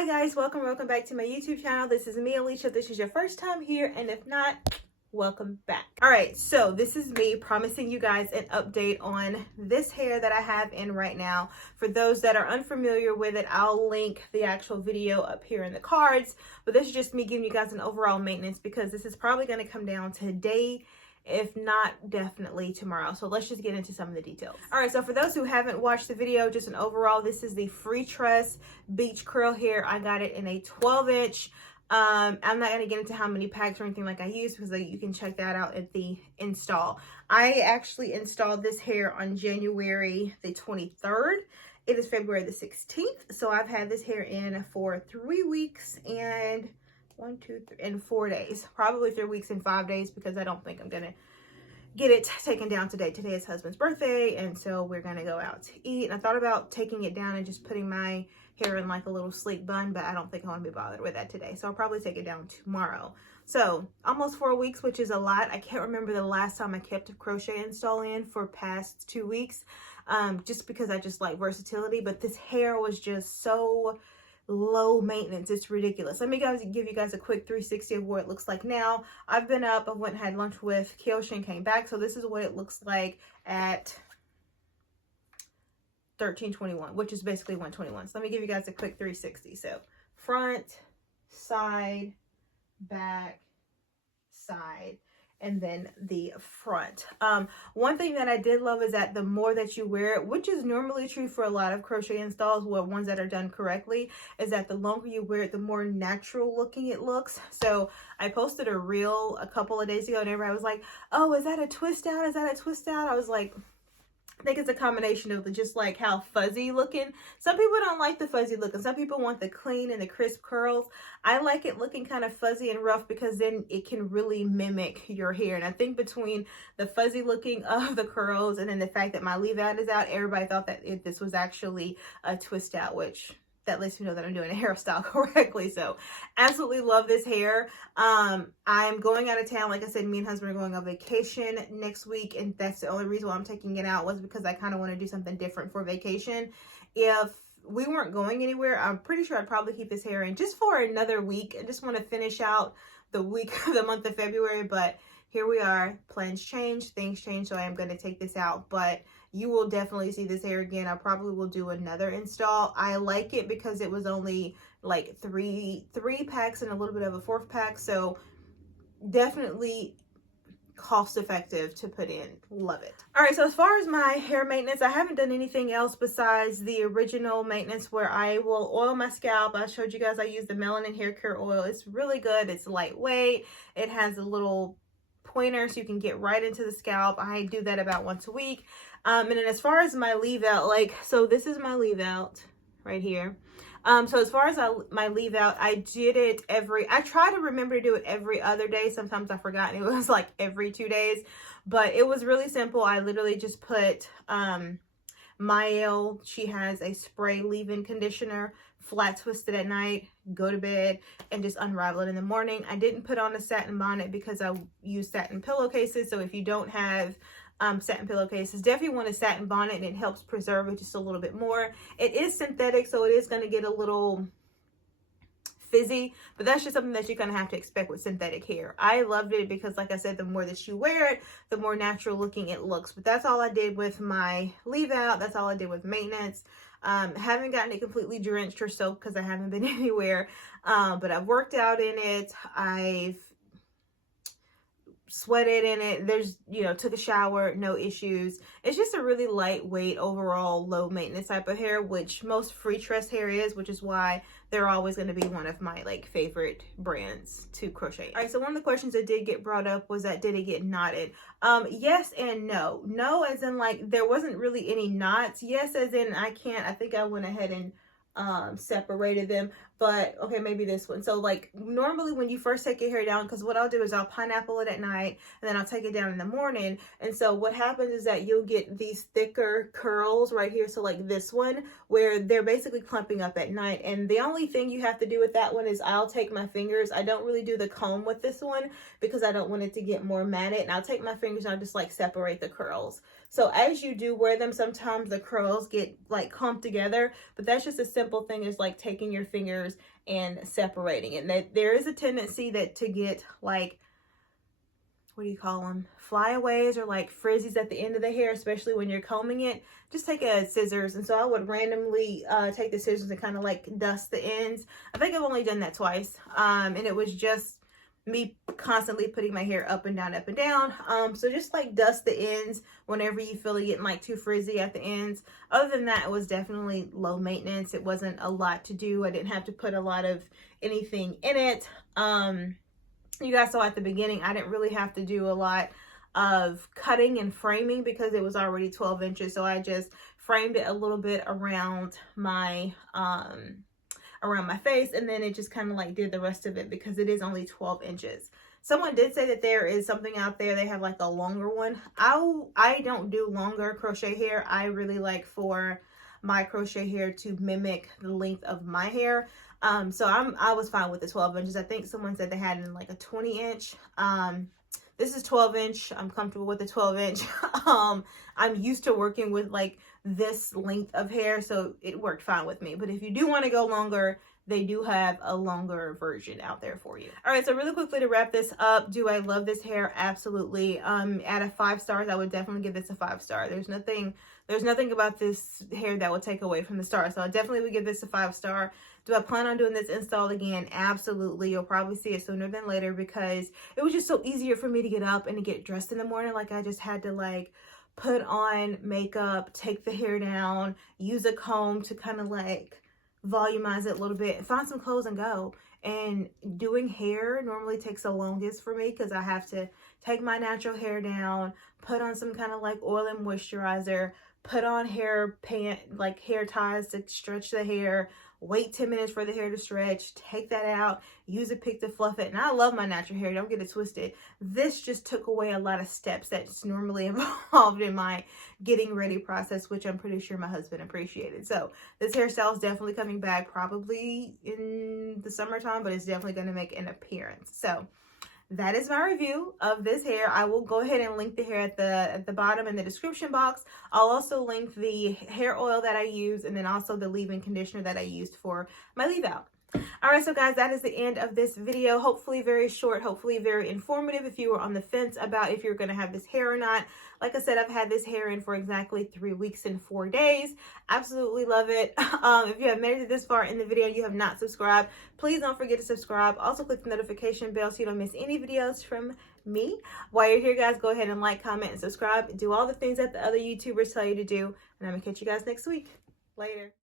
Hi guys, welcome back to my YouTube channel. This is me, Alicia. If this is your first time here, and if not, welcome back. All right, so this is me promising you guys an update on this hair that I have in right now. For those that are unfamiliar with it, I'll link the actual video up here in the cards, but this is just me giving you guys an overall maintenance because this is probably going to come down today, if not definitely tomorrow. So let's just get into some of the details. All right, so for those who haven't watched the video, just an overall, this is the Freetress beach curl hair. I got it in a 12-inch. I'm not going to get into how many packs or anything like I use because you can check that out at the install. I actually installed this hair on January the 23rd. It is February the 16th. So I've had this hair in for 3 weeks and 4 days, probably 3 weeks and 5 days, because I don't think I'm gonna get it taken down today. Today is husband's birthday, and so we're gonna go out to eat. And I thought about taking it down and just putting my hair in like a little sleek bun, but I don't think I want to be bothered with that today, so I'll probably take it down tomorrow. So almost 4 weeks, which is a lot. I can't remember the last time I kept a crochet install in for past 2 weeks, just because I just like versatility. But this hair was just so low maintenance, it's ridiculous. Let me give you guys a quick 360 of what it looks like now. I've been up, I went and had lunch with Kyoshi and came back, so this is what it looks like at 13:21, which is basically 1:21. So let me give you guys a quick 360. So front, side, back, side, and then the front. One thing that I did love is that the more that you wear it, which is normally true for a lot of crochet installs, or ones that are done correctly, is that the longer you wear it, the more natural looking it looks. So I posted a reel a couple of days ago and everybody was like, oh, is that a twist out? Is that a twist out? I was like, I think it's a combination of just like how fuzzy looking. Some people don't like the fuzzy look, and some people want the clean and the crisp curls. I like it looking kind of fuzzy and rough because then it can really mimic your hair. And I think between the fuzzy looking of the curls and then the fact that my leave out is out, everybody thought that this was actually a twist out, which that lets me know that I'm doing a hairstyle correctly. So absolutely love this hair. I'm going out of town. Like I said, me and husband are going on vacation next week, and that's the only reason why I'm taking it out, was because I kind of want to do something different for vacation. If we weren't going anywhere, I'm pretty sure I'd probably keep this hair in just for another week. I just want to finish out the week of the month of February, but here we are. Plans change, things change, so I am going to take this out, but you will definitely see this hair again. I probably will do another install. I like it because it was only like three packs and a little bit of a 4th pack, so definitely cost effective to put in. Love it. All right, so as far as my hair maintenance, I haven't done anything else besides the original maintenance where I will oil my scalp. I showed you guys I use the melanin hair care oil. It's really good. It's lightweight. It has a little pointer so you can get right into the scalp. I do that about once a week. And then as far as my leave out, so this is my leave out right here. So as far as my leave out, I did it I try to remember to do it every other day. Sometimes I forgot and it was like every 2 days, but it was really simple. I literally just put, Mael, she has a spray leave-in conditioner, flat twisted at night, go to bed, and just unravel it in the morning. I didn't put on a satin bonnet because I use satin pillowcases. So if you don't have satin pillowcases, definitely want a satin bonnet, and it helps preserve it just a little bit more. It is synthetic, so it is going to get a little fizzy, but that's just something that you're going to have to expect with synthetic hair. I loved it because, like I said, the more that you wear it, the more natural looking it looks. But that's all I did with my leave out. That's all I did with maintenance. Haven't gotten it completely drenched or soaked because I haven't been anywhere, but I've worked out in it. I've sweated in it. There's, took a shower, no issues. It's just a really lightweight, overall low maintenance type of hair, which most Freetress hair is, which is why they're always going to be one of my favorite brands to crochet. All right, so one of the questions that did get brought up was that, did it get knotted? Yes and no. No as in there wasn't really any knots. Yes as in I think I went ahead and separated them, but okay, maybe this one. So normally when you first take your hair down, because what I'll do is I'll pineapple it at night and then I'll take it down in the morning, and so what happens is that you'll get these thicker curls right here. So this one, where they're basically clumping up at night, and the only thing you have to do with that one is I'll take my fingers. I don't really do the comb with this one because I don't want it to get more matted, and I'll take my fingers and I'll just separate the curls. So as you do wear them, sometimes the curls get clumped together, but that's just a simple thing, is taking your fingers scissors and separating it. And there is a tendency that to get like, what do you call them, flyaways or like frizzies at the end of the hair, especially when you're combing it. Just take a scissors, and so I would randomly take the scissors and kind of like dust the ends. I think I've only done that twice, and it was just me constantly putting my hair up and down, up and down. So just like dust the ends whenever you feel it getting like too frizzy at the ends. Other than that, it was definitely low maintenance. It wasn't a lot to do. I didn't have to put a lot of anything in it. You guys saw at the beginning, I didn't really have to do a lot of cutting and framing because it was already 12 inches. So I just framed it a little bit around my face, and then it just kind of like did the rest of it because it is only 12 inches. Someone did say that there is something out there, they have like a longer one. I don't do longer crochet hair. I really like for my crochet hair to mimic the length of my hair. So I was fine with the 12 inches. I think someone said they had it in like a 20 inch. This is 12 inch. I'm comfortable with the 12 inch. I'm used to working with like this length of hair, so it worked fine with me. But if you do want to go longer, they do have a longer version out there for you. All right, so really quickly to wrap this up, do I love this hair? Absolutely. Out of 5 stars, I would definitely give this a 5 star. There's nothing about this hair that would take away from the star. So I definitely would give this a 5 star. Do I plan on doing this install again? Absolutely. You'll probably see it sooner than later because it was just so easier for me to get up and to get dressed in the morning. Like I just had to like put on makeup, take the hair down, use a comb to kind of like volumize it a little bit, find some clothes and go. And doing hair normally takes the longest for me because I have to take my natural hair down, put on some kind of like oil and moisturizer, put on hair ties to stretch the hair, wait 10 minutes for the hair to stretch, take that out, use a pick to fluff it. And I love my natural hair, don't get it twisted. This just took away a lot of steps that's normally involved in my getting ready process, which I'm pretty sure my husband appreciated. So this hairstyle is definitely coming back probably in the summertime, but it's definitely going to make an appearance. So that is my review of this hair. I will go ahead and link the hair at the bottom in the description box. I'll also link the hair oil that I use and then also the leave-in conditioner that I used for my leave out. All right, so guys, that is the end of this video. Hopefully very short, hopefully very informative if you were on the fence about if you're going to have this hair or not. Like I said, I've had this hair in for exactly 3 weeks and 4 days. Absolutely love it. If you have made it this far in the video and you have not subscribed, please don't forget to subscribe. Also click the notification bell so you don't miss any videos from me. While you're here, guys, go ahead and like, comment, and subscribe. Do all the things that the other YouTubers tell you to do. And I'm going to catch you guys next week. Later.